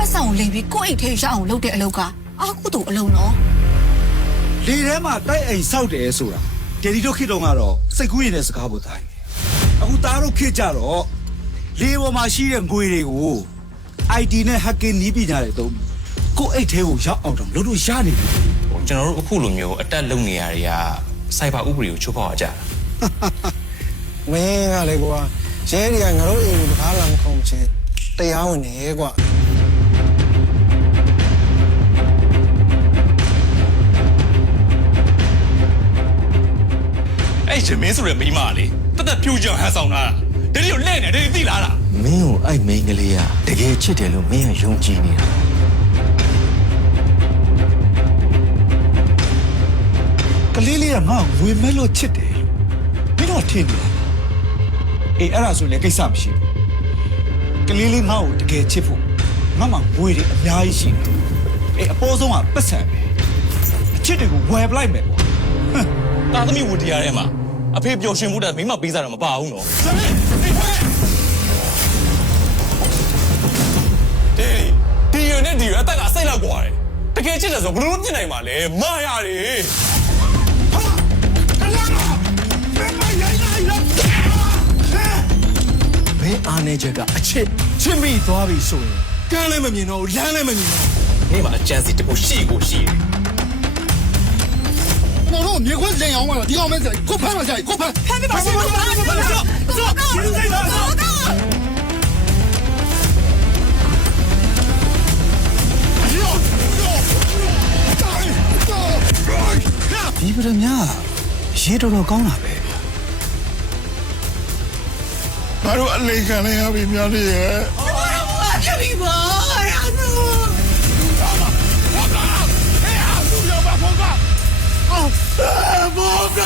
ပတ်စံကိုလိမ်ပြီးကိုယ့်အိတ်ထဲရအောင်လုပ်တဲ့အလုပ်ကအာကုတူအလုံးနော် လေထဲမှာတိုက်အိမ်ဆောက်တယ်ဆိုတာဒေဒီတို့ခေတ်တုန်းကတော့စိတ်ကူးရင်တဲ့စကားပေါ်တိုင်းအခုသားတို့ခေတ်ကြတော့လေပေါ်မှာရှိတဲ့ငွေတွေကို IT နဲ့ hacking နည်းပညာတွေသုံးကိုယ့်အိတ်ထဲကိုရောက်အောင်တော့လုပ်လို့ရနေတယ် ကျွန်တော်တို့အခုလိုမျိုးအတက်လုံနေရတွေကစိုက်ဘာဥပဒေကိုချိုးဖောက်ကြတာ မင်းကလေကွာရဲတွေကငါတို့အိမ်ကိုတကားလာမခုံချင်တရားဝင်နေကွာ အဲ့ချင်မင်းဆိုရမိမလေတက်တက်ဖြူကြောင်ဟန်ဆောင်တာဒိကိုလဲ့နေဒိသိလား မင်းကိုအဲ့မိန်းကလေးကတကယ်ချစ်တယ်လို့မင်းကယုံကြည်နေတာ ကလေးလေးကငါ့ကိုဝေမဲ့လို့ချစ်တယ်မင်းတော့ထင်နေတာအေးအဲ့ဒါဆိုလည်းကိစ္စမရှိဘူးကလေးလေးငါ့ကိုတကယ်ချစ်ဖို့ငါမှဝေတွေအများကြီးရှိတယ်အေးအပေါ်ဆုံးကပတ်စံပဲအချစ်တွေကိုဝယ်ပလိုက်မယ်ကွာ တာသမီဝူတရားထဲမှာအဖေပျော်ရွှင်မှုတဲ့မိမပေးစားတာမပါဘူးနော်ဒီရနဲ့ဒီရအတက်ကစိတ်လောက်ကွာတယ်တကယ်ချစ်တယ်ဆိုဘယ်လိုလုပ်ပြနိုင်မှာလဲမာရတယ် မင်းအားနေချက်ကအချစ်ချစ်မိသွားပြီဆိုရင်ကန်းလည်းမမြင်တော့ဘူးလမ်းလည်းမမြင်တော့ မိမအချမ်းစီတခုရှိကိုရှိတယ် 我说别管怎样嘛，你搞没事，给我拍了下，给我拍。ဖမ်းပြပါစေ走走 ဒီပရမညာရေတော်တော်ကောင်းတာပဲ ငါတို့အလိခံလိုက်ရပြီများလေးရဲ့ ဖြစ်ပြီပါရနူ ဘောက